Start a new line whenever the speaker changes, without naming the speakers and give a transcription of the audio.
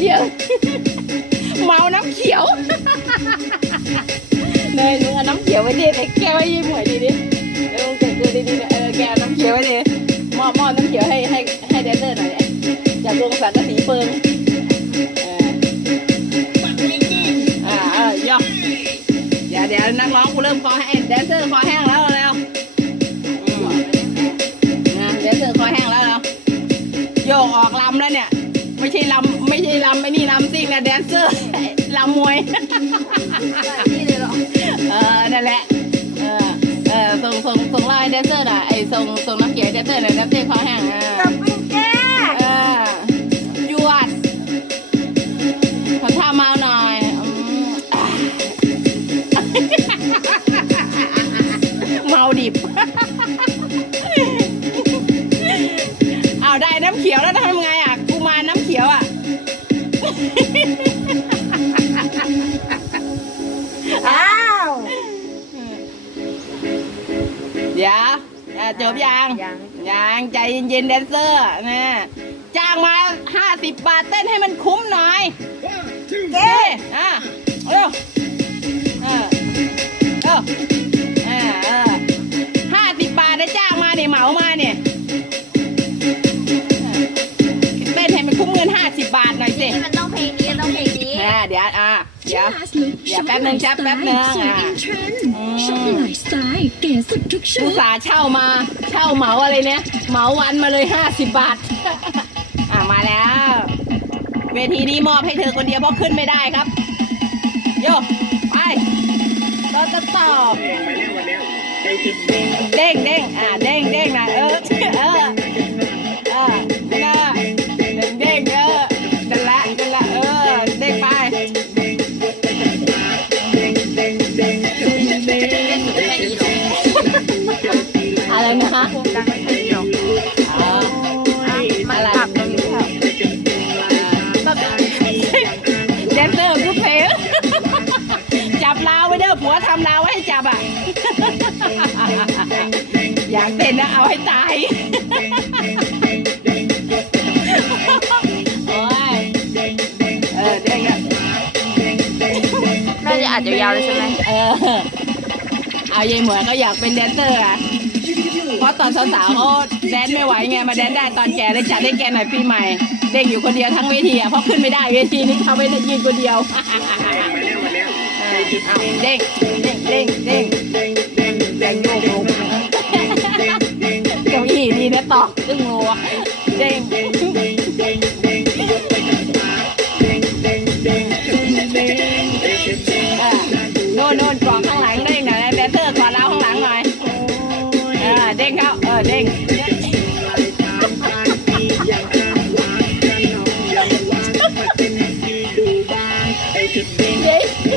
เดียวเมาน้ำเขียวเนยมึงเอาน้ำเขียวไว้ดิแต่แก้วไว้ยิ้มหวยดีดิเออมึงเกิดเกิดดีๆนะเออแกเอาน้ำเขียวไว้ดิมอบมอบน้ำเขียวให้ให้ให้แดนเซอร์หน่อยเนี่ยจากโรงสังกะสีเปิงเอออ่าเออย่อเดี๋ยวเดี๋ยวนักร้องกูเริ่มคอแห้งแดน ไม่ใช่ลำไม่ใช่ลำไม่นี่ลำซิ่งนะแดนเซอร์ลำมวย
นี่เลยเหรอ
เออนั่นแหละเออเออส่งส่งส่งไลน์แดนเซอร์น่ะไอ้ส่งส่งน้ำเขียวแดนเซอร์น่ะแดนเซอร์คอแห้งอ่ากับ
คุณแก้
เออยวดขอท่าเมาหน่อยอืมอะเมาดิบเอาได้น้ำเขียวแล้วทำไงอะกูมาน้ำเขียวอะอ้า
ว
เดี๋ยวอะจบยัง
ยัง
ยังใจเย็นๆแดนเซอร์นะจ้างมาห้าสิบบาทเต้นให้มันคุ้มหน่อย
แก้
เอ้อะเร็ว
อย่าแป๊บนึงแป๊บแป๊บนึงอะอืมชอบหลายสไตล์เก๋สุดทุกชุอุตส
าเช่ามา เช่าเหมาอะไรเนี่ยเหมาวันมาเลยห้าสิบบาท อะมาแล้ว เวทีนี้มอบให้เธอคนเดียวเพราะขึ้นไม่ได้ครับ โยไปต่อต่อต่อเด้งเด้งอะเด้งเด้งนะเออ ทำลาวไว้ให้จับอะ อยากเต้นนะเอาให้ตายโอ้ยเออเด้งอะน่าจะอาจจะยาวเลยใช่ไหมเออ เอายายหมวยเขาอยากเป็นแดนเซอร์อะเพราะตอนสาวๆเขาแดนไม่ไหวไงมาแดนได้ตอนแก่เลยจัดให้แกหน่อยปีใหม่ เด้งอยู่คนเดียวทั้งเวทีอะเพราะขึ้นไม่ได้เวทีนี้เขาไม่ได้ยืนคนเดียว เด้งเด้งเด้งเด้งเด้งเ
ด้งเด้งโยกลง
เก้าอี้ดีนะตอกตึ้งโลเด้งเด้งเด้งเด้งเด้ง
ยกไปข้างขาเด้งเด้งเด้งเด้งเด้งเด้งเด้
ง
โน่นโน่นกรอกข้างหลังเด
้งหน่อยแบตเตอร์กรอกเราข้างหลังหน่อย
เออ
เด้งเข้าเออเด้งเด้ง